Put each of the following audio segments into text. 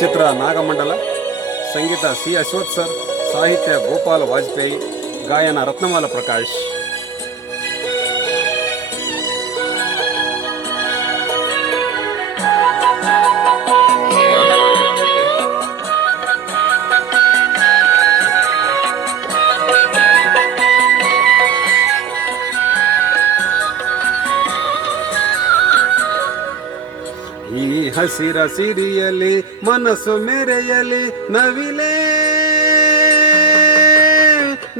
ಚಿತ್ರ ನಾಗಮಂಡಲ, ಸಂಗೀತ C Ashwath sir, ಸಾಹಿತ್ಯ ಗೋಪಾಲ್ ವಾಜಪೇಯಿ, ಗಾಯನ ರತ್ನಮಾಲ ಪ್ರಕಾಶ್. ಈ ಹಸಿರ ಸಿರಿಯಲಿ ಮನಸ್ಸು ಮೆರೆಯಲಿ ನವಿಲೇ,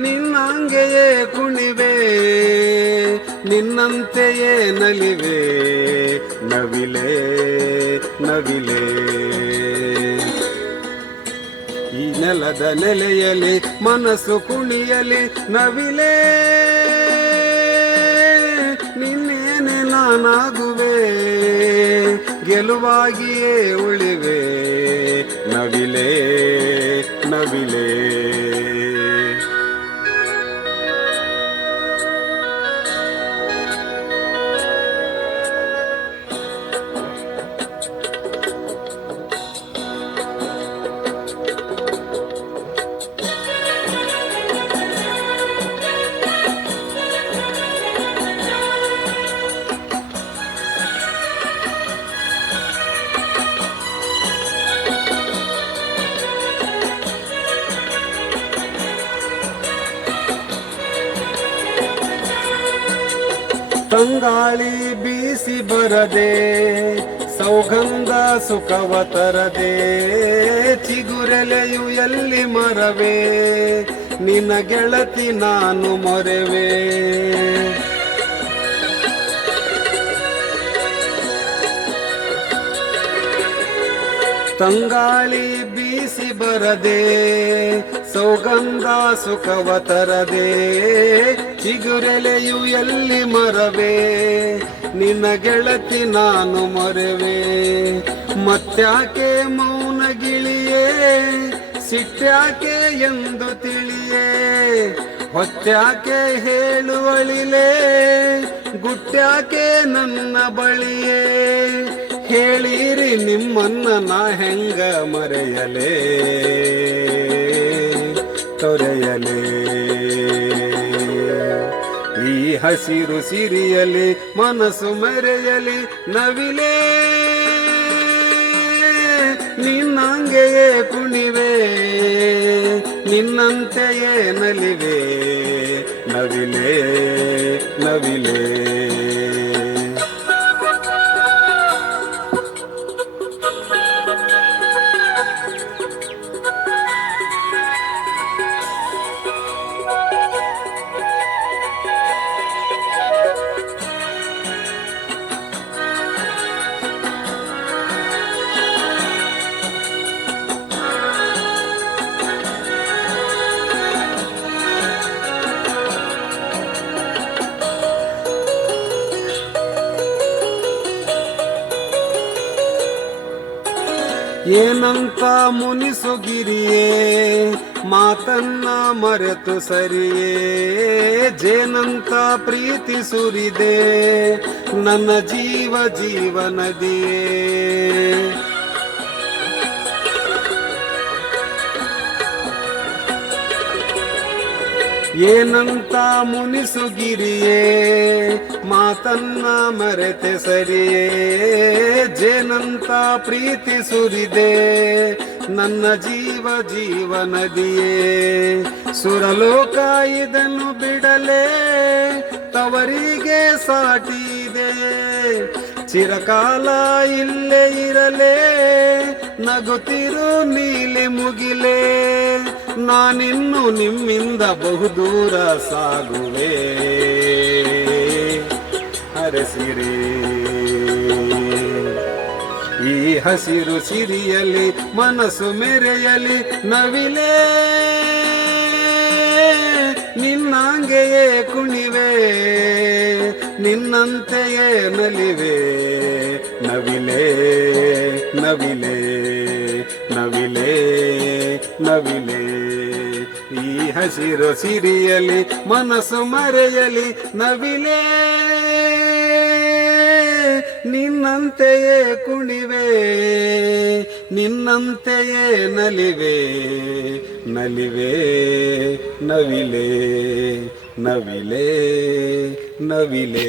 ನಿನ್ನಂಗೆಯೇ ಕುಣಿವೆ, ನಿನ್ನಂತೆಯೇ ನಲಿವೆ ನವಿಲೇ ನವಿಲೇ. ಈ ನೆಲದ ನೆಲೆಯಲಿ ಮನಸ್ಸು ಕುಣಿಯಲಿ ನವಿಲೇ, ನಿನ್ನೇನೆ ನಾನಾಗುವೆ, ಗೆಲುವಾಗಿಯೇ ಉಳಿವೆ ನವಿಲೇ ನವಿಲೇ. ತಂಗಾಳಿ ಬೀಸಿ ಬರದೆ, ಸೌಗಂಧ ಸುಖವ ತರದೆ, ಚಿಗುರೆಲೆಯು ಎಲ್ಲಿ ಮರವೇ, ನಿನ್ನ ಗೆಳತಿ ನಾನು ಮೊರೆವೆ. ತಂಗಾಳಿ ಬೀಸಿ ಬರದೆ, ಸೌಗಂಧ ಸುಖವ ತರದೆ, ಚಿಗುರೆಲೆಯು ಎಲ್ಲಿ ಮರವೇ, ನಿನ್ನ ಗೆಳತಿ ನಾನು ಮೊರೆವೆ. ಮತ್ತ್ಯಾಕೆ ಮೌನ ಗಿಳಿಯೇ, ಸಿಟ್ಟ್ಯಾಕೆ ಎಂದು ತಿಳಿಯೇ, ಹೊತ್ತ್ಯಾಕೆ ಹೇಳುವಳಿಲೇ, ಗುಟ್ಟ್ಯಾಕೆ ನನ್ನ ಬಳಿಯೇ, ಹೇಳಿರಿ ನಿಮ್ಮನ್ನ ನಾ ಹೆಂಗ ಮರೆಯಲೇ ತೊರೆಯಲೇ. ಈ ಹಸಿರು ಸಿರಿಯಲಿ ಮನಸ್ಸು ಮೆರೆಯಲಿ ನವಿಲೇ, ನಿನ್ನಂಗೆಯೇ ಕುಣಿವೆ, ನಿನ್ನಂತೆಯೇ ನಲಿವೆ ನವಿಲೇ ನವಿಲೇ. ಏನಂತ ಮುನಿಸುಗಿರಿಯೇ, ಮಾತನ್ನ ಮರೆತು ಸರಿಯೇ, ಜೇನಂತ ಪ್ರೀತಿ ಸುರಿದೆ ನನ್ನ ಜೀವ ಜೀವನದಿಯೇ. ಏನಂತ ಮುನಿಸುಗಿರಿಯೇ, ಮಾತನ್ನ ಮರೆತೆ ಸರಿಯೇ, ಜೇನಂತ ಪ್ರೀತಿ ಸುರಿದೆ ನನ್ನ ಜೀವ ಜೀವನದಿಯೇ. ಸುರಲೋಕ ಇದನ್ನು ಬಿಡಲೇ, ತವರಿಗೆ ಸಾಟಿದೆ, ಚಿರಕಾಲ ಇಲ್ಲೇ ಇರಲೇ, ನಗುತ್ತಿರು ನೀಲಿ ಮುಗಿಲೇ, ನಾನಿನ್ನು ನಿಮ್ಮಿಂದ ಬಹುದೂರ ಸಾಗುವೆ ಹರಸಿರೇ. ಈ ಹಸಿರು ಸಿರಿಯಲಿ ಮನಸ್ಸು ಮೆರೆಯಲಿ ನವಿಲೇ, ನಿನ್ನಂಗೆಯೇ ಕುಣಿವೆ, ನಿನ್ನಂತೆಯೇ ನಲಿವೆ ನವಿಲೇ ನವಿಲೇ ನವಿಲೇ ನವಿಲೇ. ಈ ಹಸಿರು ಸಿರಿಯಲಿ ಮನಸ್ಸು ಮರೆಯಲಿ ನವಿಲೇ, ನಿನ್ನಂತೆಯೇ ಕುಣಿವೆ, ನಿನ್ನಂತೆಯೇ ನಲಿವೆ ನಲಿವೆ ನವಿಲೆ ನವಿಲೆ ನವಿಲೆ